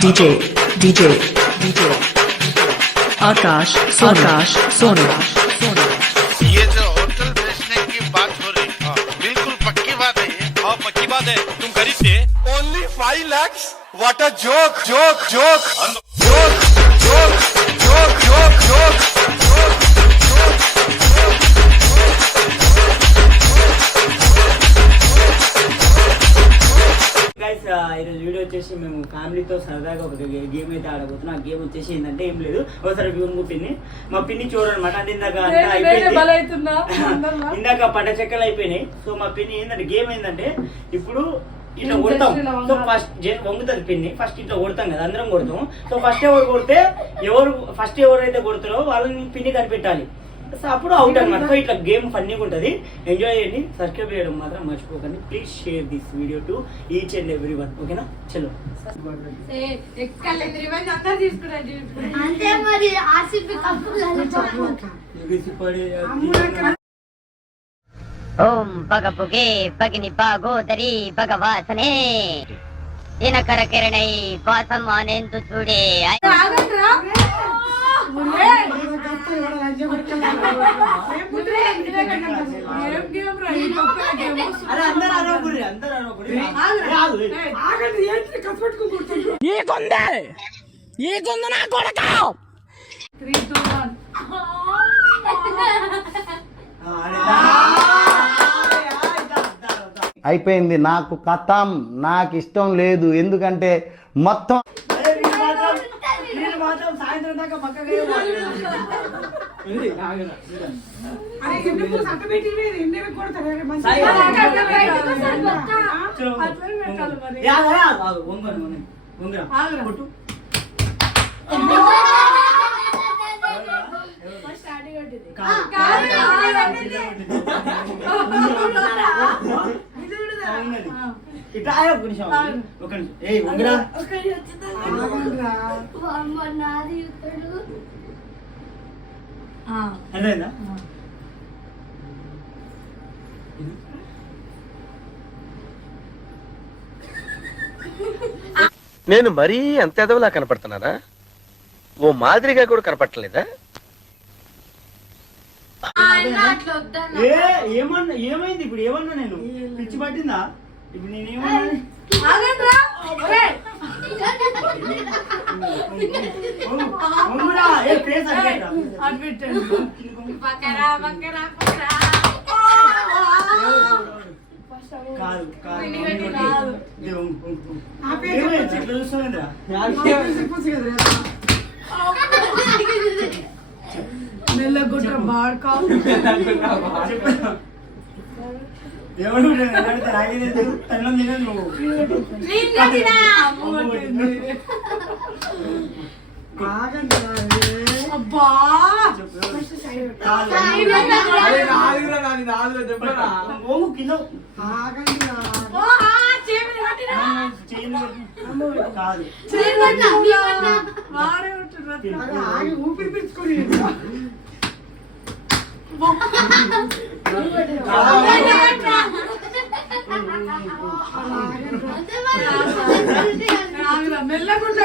DJ आकाश सोनू ये जो hotel बेचने की बात हो रही है बिल्कुल पक्की बात है। हाँ पक्की बात है। तुम खरीद थे only 5 lakhs। What a joke joke joke joke joke joke joke joke guys ఈరోజు వీడియో వచ్చేసి మేము ఫ్యామిలీతో సరదాగా ఒక గేమ్ అయితే ఆడబోతున్నాం. ఆ గేమ్ వచ్చేసి ఏంటంటే ఏం లేదు, ఒకసారి ఇంకో పిన్ని మా పిన్ని చూడనమాట. అంటే ఇందాక పట్ట చెక్కలు అయిపోయినాయి. సో మా పిన్ని ఏంటంటే గేమ్ ఏంటంటే ఇప్పుడు ఇట్లా కొడతాం. సో ఫస్ట్ వంగుతుంది పిన్ని, ఫస్ట్ ఇట్లా కొడతాం కదా, అందరం కొడతాం. సో ఫస్ట్ ఎవరు కొడితే ఎవరైతే కొడతారో వాళ్ళని పిన్ని కనిపెట్టాలి. సో అప్పుడు అవుట్ అనమాట. సో ఇట్లా గేమ్ ఫన్నీగా ఉంటుంది, ఎంజాయ్ చేయండి. సబ్స్క్రైబ్ చేయడం మాత్రం మర్చిపోకండి. Please share this video to each and every one. ఓకేనా? చలో ఓం పగపుగే పగిని పాగోదరి భగవాసనే దినకర కిరణై పాసం ఆనేందు చూడే. నా కొడక అయిపోయింది. నాకు కథం, నాకు ఇష్టం లేదు. ఎందుకంటే మొత్తం సాయంత్రం దాకా నేను మరీ అంత ఎదవలా కనపడుతున్నానా? ఓ మాదిరిగా కూడా కనపడలేదా? ఏమైంది ఇప్పుడు? ఏమన్నా నేను పిచ్చి పట్టిందా ఇప్పుడు? నేనేమన్నా ఎవరు రాగలేదు తల్లం తినదు నువ్వు. ఊపిరి పిచ్చుకొని మెల్లకుండా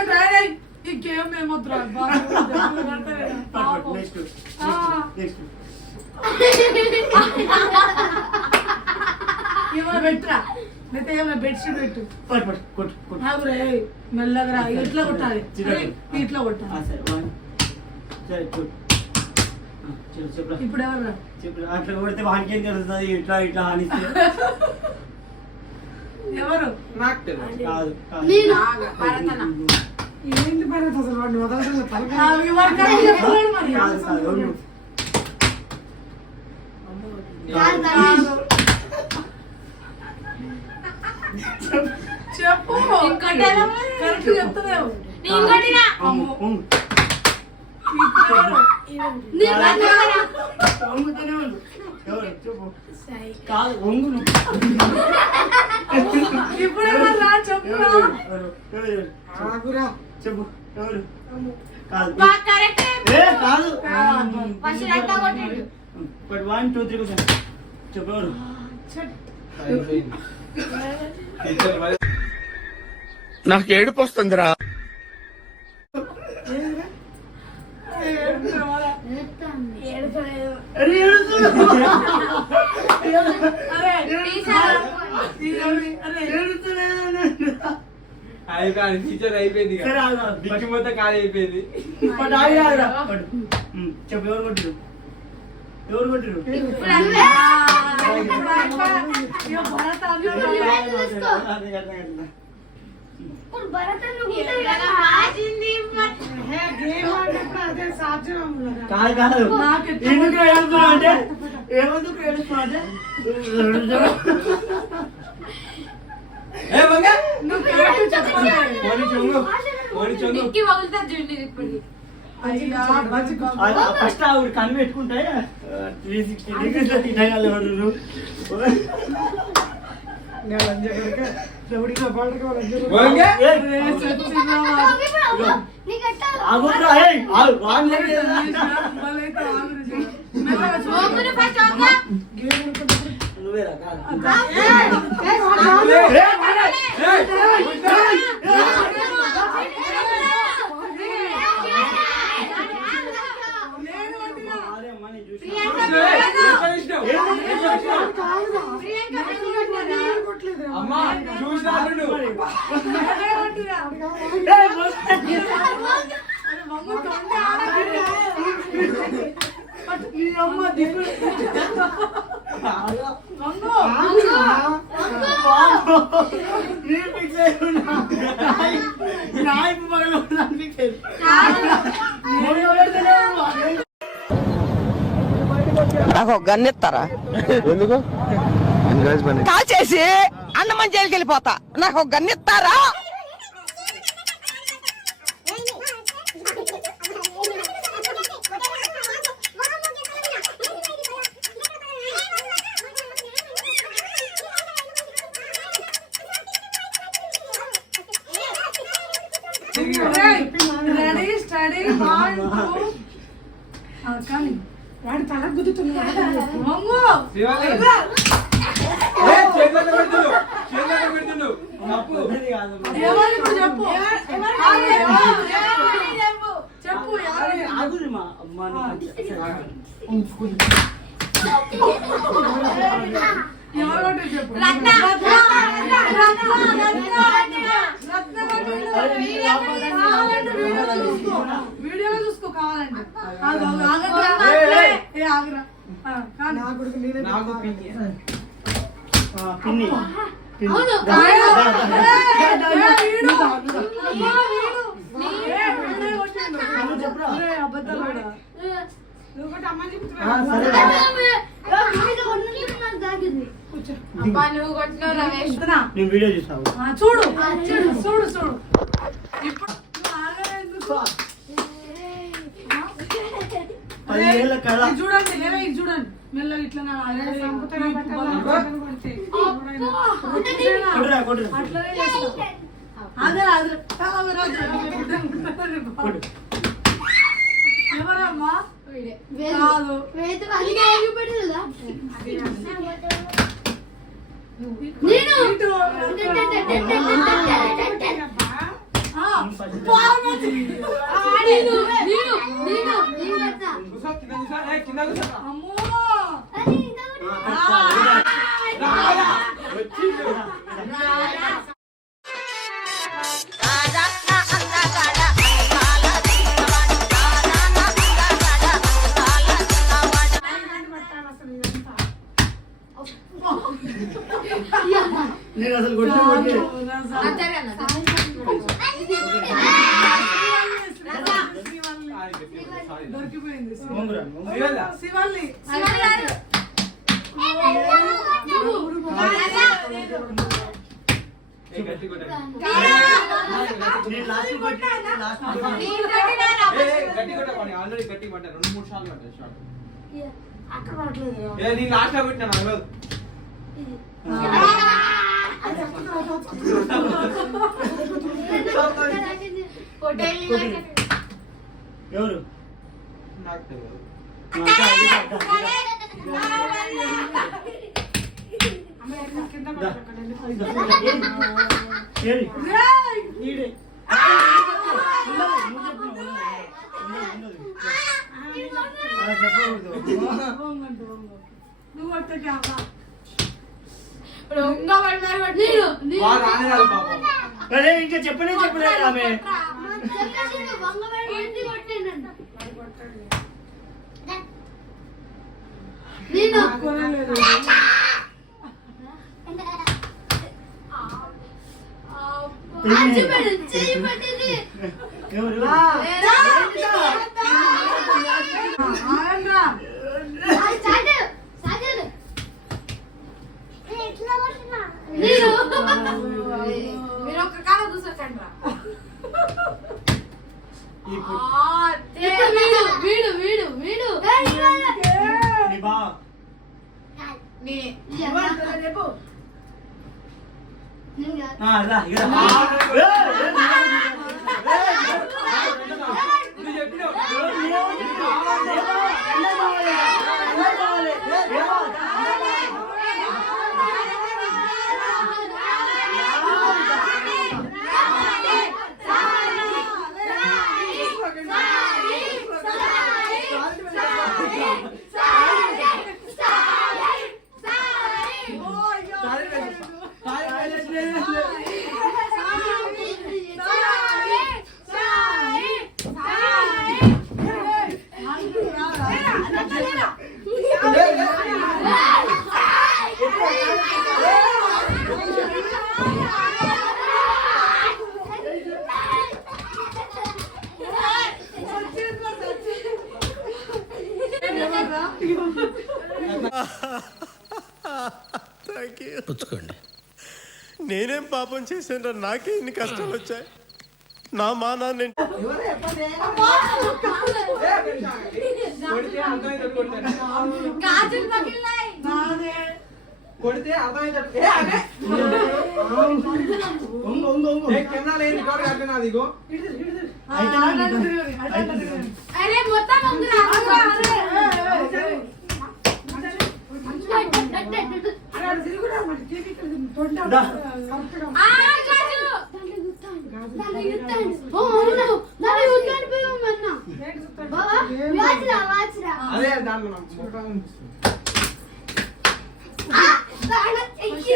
ఇంకేం ఏమొద్దురా పెట్టరా లేకపోతే ఏమైనా బెడ్షీట్ పెట్టు. మెల్లగా ఇట్లా కొట్టాలి, ఇట్లా కొట్టాలి. ఇప్పుడు ఎవరు అట్లా కొడితే వానికి ఏం తెలుస్తుంది? ఇట్లా ఇట్లా అనిస్తే ఎవరు? కాదు ఏంటి భరత్ అసలు వాడిని వదలడం చెప్పు. కరెక్ట్ చెప్తున్నావు. చెప్పు ఎవరు? కాదు కాదు. 1 2 3 చెప్పు ఎవరు? నాకు ఏడుపు వస్తుందిరా. అయిపోయింది టీచర్ అయిపోయింది దిక్కి మొత్తం ఖాళీ అయిపోయింది. చెప్పు ఎవరు కొట్టిరు? ఎవరు కొట్టిరు? కాదు ఎందుకు ఏడుస్తున్నా అంటే ఏమందుకు ఏడుస్తున్నా అంటే ఫస్ట్ ఆవిడ కన్ను పెట్టుకుంటే 360 డిగ్రీస్ తినగలరు. నువ్వేరా అమ్మా చూసినాడు నాకు గన్నెత్తారా? ఎందుకు కాల్ చేసి అన్నమని జైలుకి వెళ్ళిపోతా. నాకు గన్నెత్తారా? రెడీ స్టడీ కానీ వాడు తల గుద్దుతున్నాడు. వీడియోలో చూసుకో కావాలంటే. పిన్ని నేను వీడియో చూసావు చూడు చూడు చూడు చూడు ఇప్పుడు చూడండి లేదా ఇది చూడండి మెల్లగా ఇట్లా అట్లనే చేస్తా. ఎవరమ్మా కాదు నేను అసలు దొరికిపోయింది శివల్లి ఆల్రెడీ గట్టి పడ్డా 2-3 సార్లు పడ్డా షాట్. నేను లాస్ట్ లో పెట్టినా ఎవరు నాకు తెలియదు. కింద దా. పడకండి. ఏది? రేయ్! ఈడే. ఉండదు, నువ్వు చెప్పు, ఉండదు. అలా చెప్పకూడదు. వంగండి, వంగు. నువ్వు కొట్టే క్యామరా. వాడు రానేరాదు పాపం. అరే ఇంకా చెప్పలేదు ఆమె. కొనలేదు. ఎవరు? ఆగండ్రా. మీరు ఒక్క కాల కూర్చోకండి రా. వీడు వీడు వీడు నీ బా. చెప్పు. రా, ఇక రా. నువ్వు చెప్పినావు. పుచ్చుకోండి. నేనేం పాపం చేశాను, నాకే ఇన్ని కష్టాలు వచ్చాయి. నా మానాన్ని కొడితే అర్థమైతే కొడతాను. గాజులు పగిలినాయి. కొడితే అర్థమైతే కెమెరా లేని రికార్డ్ కాకపోయినా అదిగో. అరే మొత్తం వంగురా. దా. ఆ గాజులు దాన్ని గుత్తండి. ఓ అవును దాన్ని గుత్తండి పోయమన్నా. బావా వాచ్రా వాచ్రా. అదే దాంట్లో నాకు మొత్తం అనిపిస్తుంది. ఆ దాని చెయ్యి.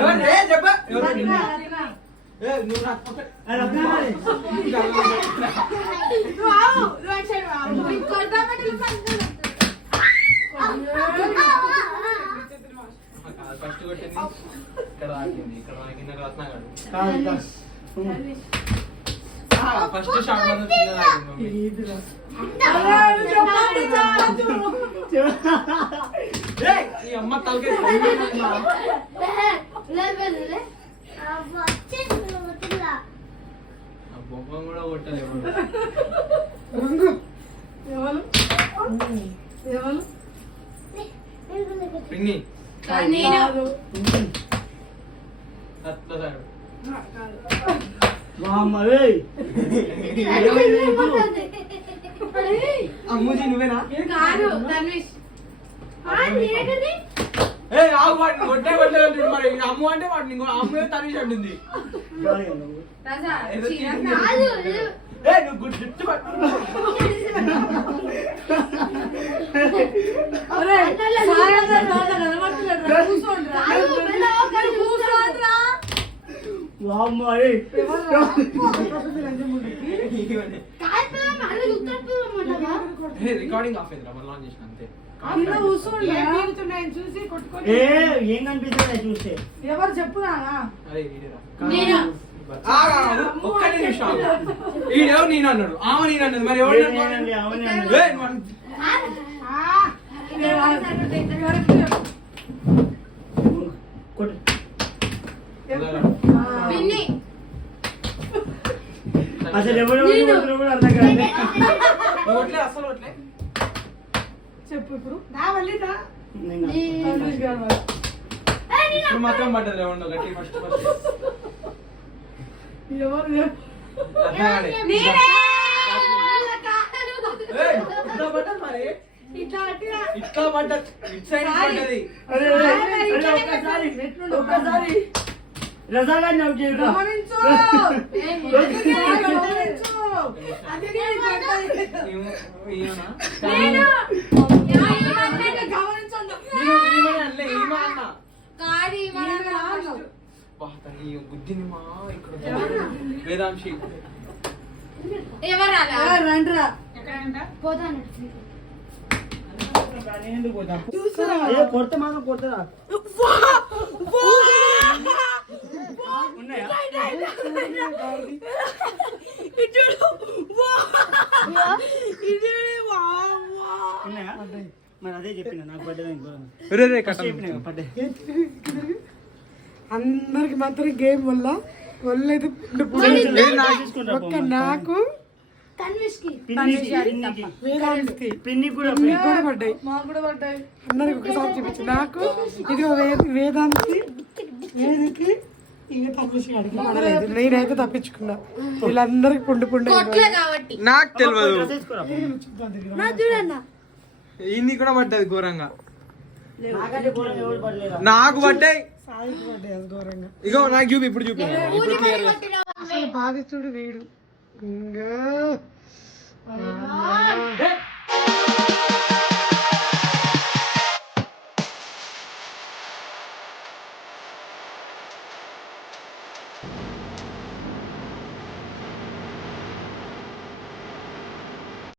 ఎవరు? చెప్ప ఎవరు? నువ్వు నాకు పక్కన. ఫస్ట్ కొట్టింది ఇక్కడ ఆగింది, ఇక్కడ ఆగింది రత్నగాడు. ఫస్ట్ షాట్ మాత్రం చిన్నది ఆగింది. ఈ అమ్మ తలకే బొమ్మ కూడా కొట్టలేదు. పిన్ని అట్లా సార్ అమ్ముజీ నువ్వేనా? ఏ ఆగు, వాడిని కొట్టే కొట్టలేదు. మరి అమ్ము అంటే వాడిని అమ్మే తనిష్ అంటుంది. నువ్వు గుర్తు రికార్డింగ్ ఆఫ్ అయింది మళ్ళీ ఆన్ చేసిన అంతే. చూసి కొట్టుకొని ఏం కనిపిస్తుంది చూస్తే? ఎవరు చెప్పుదానా? అరే ఒక్క నిమిషం ఈడెవరు నేను అన్నాడు, ఆమె నేను అన్నది. మరి ఎవరు అసలు ఎవరు అర్థం కాదు. ఒట్లే అసలు ఒట్లే చెప్పు ఇప్పుడు నా వల్లిదా ఇప్పుడు మాత్రం పడ్డది ఎవరు గట్టి ఫస్ట్ ఫస్ట్ ఎవరు మరి ఇట్లా పట్టినా. ఇట్లా పడ్డ ఇట్ సైడ్ పడ్డది. ఒక్కసారి రజాగాన్ని అవుట్ చేయరా గమనించు. గమనించు. అందుకే నీకు పడ్డది. ఈయన నేను గమనించండి. ఈమె అనలే, ఈమె అన్న. కాదు ఈ మన రాను. వా, తల్లి, ఈ బుద్ధిని మా ఇక్కడ వేదాంశి. ఎవరు అలా రండిరా. పోతాను. ఎందుకు పోతాం కొడితే మాత్రం కొడతా ఉన్నాయా ఉన్నాయా మరి అదే చెప్పిన నాకు పడ్డది పడ్డే అందరికి మాత్రం గేమ్ వల్ల ఒళ్ళైతే ఒక్క నాకు వేదాంతికి పిన్ని కూడా కూడా పడ్డాయి. మాకు కూడా పడ్డాయి. అందరికి ఒకసారి చూపించు. నాకు ఇది వేదాంతి వేదికి ఇంకా తప్పించుకోవడానికి పడలేదు. నేనైతే తప్పించుకున్నా. వీళ్ళందరికి పుండు పుండు కాబట్టి నాకు తెలియదు. చూడన్నా ఇన్ని కూడా పడ్డది ఘోరంగా. నాకంటే ఘోరంగా ఎవరు పడలేదా నాకు పడ్డాయి. సాయికి పడ్డాయి అది ఘోరంగా. ఇగో నాకు చూపి, ఇప్పుడు చూపి. ఇప్పుడు క్లియర్ అసలు బాధితుడు వీడు. ఇంకా